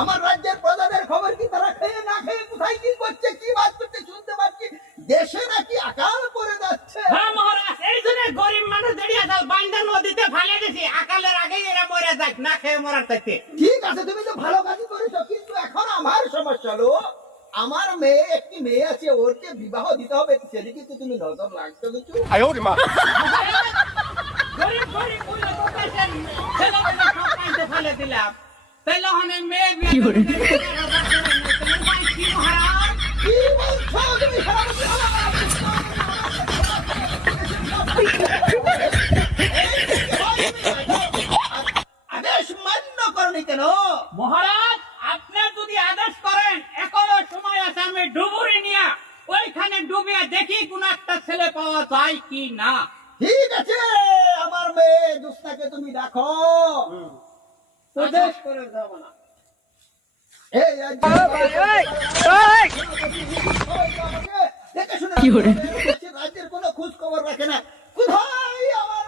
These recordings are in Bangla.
আমার রাজ্যের প্রজাদের খবর কি? তারা খেয়ে না খেয়ে কোথায় কি করছে? কি বাদ করছে? শুনতে পাচ্ছি দেশে নাকি আকাল পড়ে যাচ্ছে। হ্যাঁ মহারাজ এই জন্য গরিব মানুষ দাঁড়িয়ে বান্দা নদীতে ফালে দিছি আকালের আগেই এরা মরে যাক না খেয়ে মরার চাইতে। ঠিক আছে তুমি তো ভালো কাজই করেছ কিন্তু এখন আমার সমস্যা হলো আমার মেয়ে একটি মেয়ে আছে ওরকে বিবাহ দিতে হবে। সেদিকে তো তুমি নজর রাখছো কিছু। তাইলে ওখানে মেয়ে কি করে? আদেশ মান্য করনি কেন? মহারাজ আপনি যদি আদেশ করেন এখনও সময় আছে আমি ডুবুরি নিয়ে ওইখানে ডুবিয়ে দেখি কোন একটা ছেলে পাওয়া যায় কি না ঠিক আছে আমার মেয়ে দুস্তাকে তুমি দেখো আদেশ করে যাব না এই রাজ্যে- দেখে শুনে Fiore. খোঁজ খবর রাখে না কোথায় আমার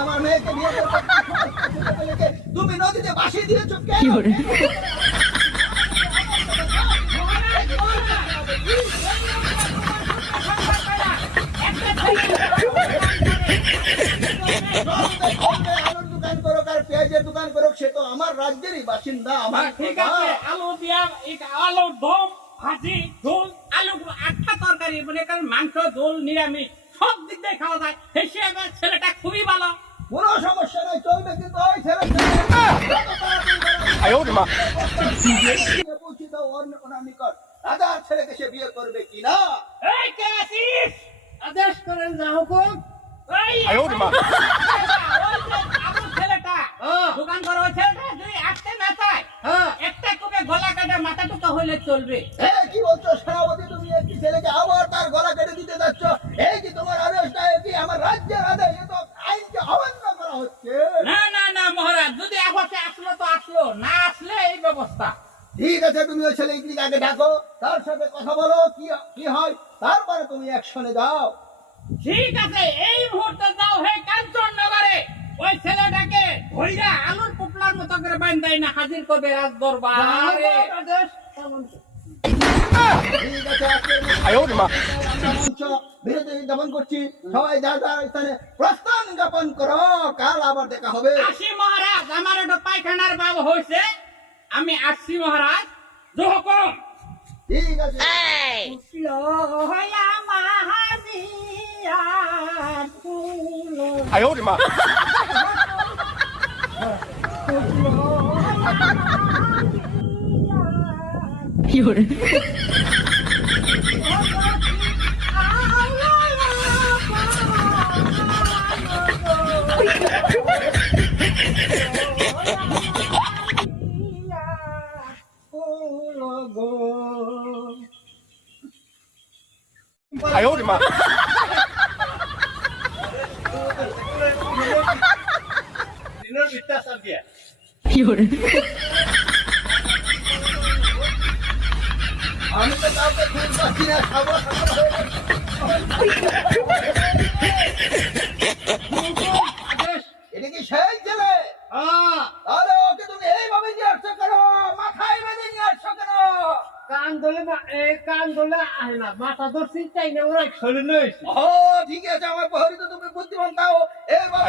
আমার মেয়েকে বিয়ে তুমি নদীতে বাসিয়ে দিয়েছ কেন দোকান করুক আর পেঁয়াজের দোকান করুক সে আমার রাজ্যেরই বাসিন্দা আমার ঠিক আছে আলু দিয়া আলু দম ভাজি ঝোল আলু আটটা তরকারি মনে করেন মাংস ঝোল নিরামিষ সব দিক খাওয়া যায় ছেলেটা খুবই ভালো কোনো সমস্যা নাই চলবে কিন্তু ওই ছেলে রাজার ছেলেকে সে বিয়ে করবে কিনা আদেশ করেন যা হুকুম। দোকান করো ছেলেটা যদি আসতে না চায় হ্যাঁ একটা কুপে গলা কাটা মাথা টুকা হইলে চলবে। এ কি বলছো সেনাপতি তুমি? একটি ছেলেকে আবার তার গলা কেটে দিতে যাচ্ছ? এই কি তোমার আদেশটা এটি আমার রাজ্যের আদেশ। এ তো আইনকে অমান্য করা হচ্ছে। না না না মহারাজ যদি আবাসে আসলো তো আসলো না আসলে এই ব্যবস্থা। ঠিক আছে তুমি ওই ছেলে আগে ডাকো তার সাথে কথা বলো কি কি হয়? তারপরে তুমি অ্যাকশনে যাও। ঠিক আছে এই মুহূর্তে যাও হে কাঞ্চন নগরে। ওই ছেলেটাকে ধইরা আলুর পোপলার মতো করে বান্দাই না হাজির করবে রাজ দরবারে আবার দেখা হবে মহারাজ আমার পায়খানার আমি আসছি মহারাজ। ঠিক আছে 哎呦我的妈！ Fiore, গো 哎呦我的妈！ দিনের বিত্তাচার আমি তো কাউকে খুঁজ পাচ্ছি না খাব খাব গেছে। আদেশ এটা কি সেই ছেলে? তাহলে ওকে তুমি এইভাবে নিয়ে আসছো কেন? মাথায় বেঁধে নিয়ে আসছো কেন? কান ধরে কান আহে না। মাথা ধর চিন্তাই না ওরা শরীর ও ঠিক আছে আমার প্রহরী তো তুমি বুদ্ধিমান তাও এইভাবে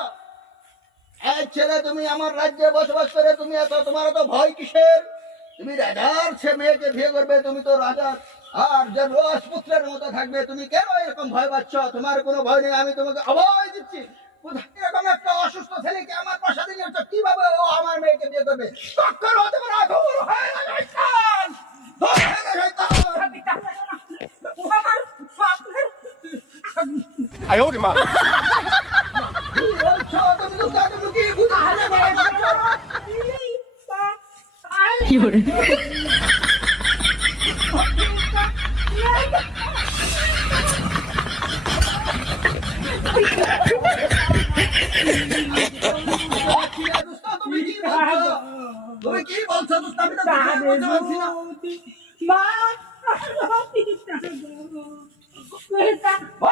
ছেলে তুমি আমার রাজ্যে বসবাস করে তুমি এত তোমার তো ভয় কিসের তুমি রাজার সে মেয়েকে বিয়ে করবে তুমি তো রাজার আর যে রাজপুত্রের মতো থাকবে তুমি কেন এরকম ভয় পাচ্ছ তোমার কোনো ভয় নেই আমি তোমাকে অভয় দিচ্ছি কোথায় এরকম একটা অসুস্থ ছেলেকে আমার প্রাসাদে নিয়ে আসছো কিভাবে ও আমার মেয়েকে বিয়ে করবে কখন হতে পারে আঘুর হয়ে গেছে শয়তান! ধর হয়ে গেছে শয়তান! 哎呦我的妈！ তুমি কি বলছো? তুমি তো বুঝতে পারছি না। ওই,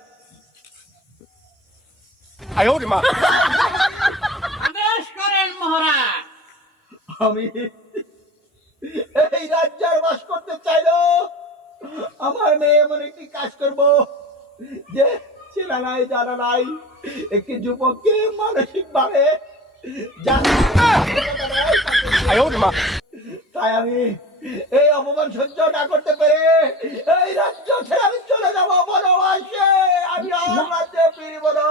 আই ওরে মা। করেন মহারাজ। আমি এই রাজ্যে বাস করতে চাই আমার মেয়ে এমন একটি কাজ করব যে চেনা নাই জানা নাই একটি যুবককে মানসিক ভাবে তাই আমি এই অপমান সহ্য না করতে পেরে এই রাজ্য ছেড়ে আমি চলে যাব বনবাসে। আমি আমার রাজ্যে ফিরব না।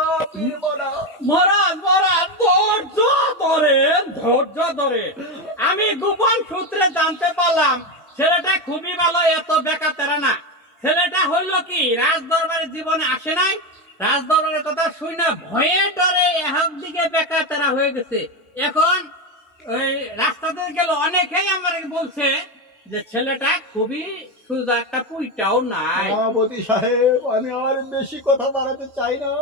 আমি গোপন সূত্রে জানতে পারলাম, ছেলেটা খুবই ভালো, এত বেকা তেরা না। ছেলেটা হইল কি রাজ দরবারের জীবনে আসে নাই রাজ দরবারের কথা শুই না ভয়ে ডরে এখন দিকে বেকা তেরা হয়ে গেছে। এখন ওই রাস্তাতে গেল অনেকেই আমার বলছে যে ছেলেটা খুবই সুজা একটা পুইটাও নাই। সাহেব, আমি আর বেশি কথা বাড়াতে চাই না।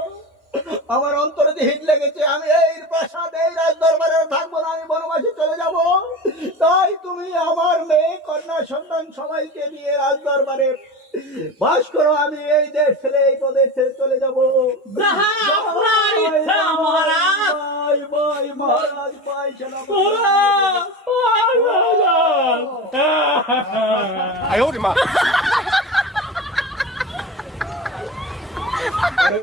আমার অন্তরে যে হিট লেগেছে আমি এই প্রাসাদ এই রাজ দরবারে থাকব না আমি বনবাসে চলে যাব। তাই তুমি আমার মেয়ে কন্যা সন্তান সবাইকে নিয়ে রাজ দরবারে বাস করো আমি এই দেশ ছেড়ে এই প্রদেশ ছেড়ে চলে যাব। মহারাজ।